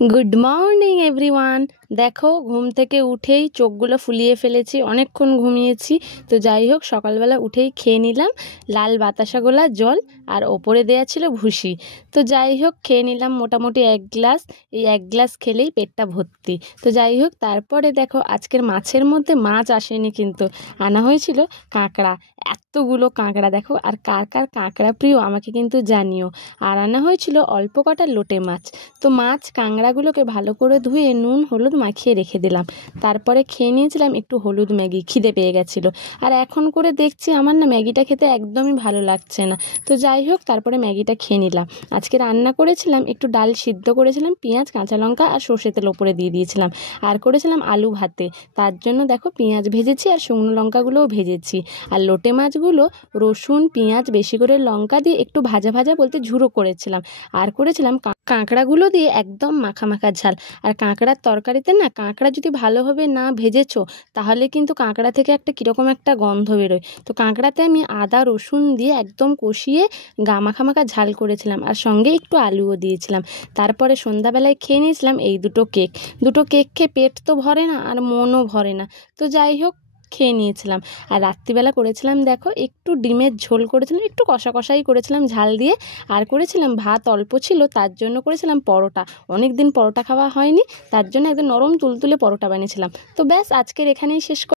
Good morning everyone. দেখো, ঘুম থেকে উঠেই চোখগুলো ফুলিয়ে ফেলেছি, অনেকক্ষণ ঘুমিয়েছি। তো যাই হোক, সকালবেলা উঠেই খেয়ে নিলাম লাল বাতাসা গোলা জল, আর ওপরে দেয়া ছিল ভুসি। তো যাই হোক, খেয়ে নিলাম মোটামুটি 1 গ্লাস। এই 1 গ্লাস খেলেই পেটটা ভর্তি। তো যাই হোক, তারপরে দেখো, আজকের মাছের মধ্যে মাছ আসেনি, কিন্তু আনা হয়েছিল কাঁকড়া। এতগুলো কাঁকড়া দেখো, আর কার কার কাঁকড়া প্রিয় আমাকে কিন্তু জানিও। আর আনা হয়েছিল অল্প কটা লোটে মাছ। তো মাছ কাঁকড়াগুলোকে ভালো করে ধুয়ে নুন হলুদ মাখিয়ে রেখে দিলাম। তারপরে খেয়ে নিয়েছিলাম একটু হলুদ ম্যাগি, খিদে পেয়ে গেছিলো। আর এখন করে দেখছি আমার না ম্যাগিটা খেতে একদমই ভালো লাগছে না। তো যাই হোক, তারপরে ম্যাগিটা খেয়ে নিলাম। আজকে রান্না করেছিলাম একটু ডাল সিদ্ধ করেছিলাম, পেঁয়াজ কাঁচা লঙ্কা আর সর্ষে তেল ওপরে দিয়ে দিয়েছিলাম। আর করেছিলাম আলু ভাতে। তার জন্য দেখো, পেঁয়াজ ভেজেছি আর শুকনো লঙ্কাগুলোও ভেজেছি। আর লোটে মাছগুলো রসুন পেঁয়াজ বেশি করে লঙ্কা দিয়ে একটু ভাজা ভাজা বলতে ঝুড়ো করেছিলাম। আর করেছিলাম কাঁকড়াগুলো দিয়ে একদম মাখা মাখা ঝাল। আর কাঁকড়ার তরকারিতে না, কাঁকড়া যদি ভালোভাবে না ভেজেছো তাহলে কিন্তু কাঁকড়া থেকে একটা কীরকম একটা গন্ধ বেরোয়। তো কাঁকড়াতে আমি আদা রসুন দিয়ে একদম কষিয়ে মাখা মাখা ঝাল করেছিলাম, আর সঙ্গে একটু আলুও দিয়েছিলাম। তারপরে সন্ধ্যাবেলায় খেয়ে নিয়েছিলাম এই দুটো কেক খেয়ে পেট তো ভরে না, আর মনও ভরে না। তো যাই হোক, খেয়ে নিয়েছিলাম। আর রাত্রিবেলা করেছিলাম দেখো, একটু ডিমের ঝোল করেছিলাম, একটু কষা কষাই করেছিলাম ঝাল দিয়ে। আর করেছিলাম ভাত অল্প ছিল, তার জন্য করেছিলাম পরোটা। অনেক দিন পরোটা খাওয়া হয়নি, তার জন্য একদম নরম তুলতুলে পরোটা বানিয়েছিলাম। তো ব্যাস, আজকের এখানেই শেষ।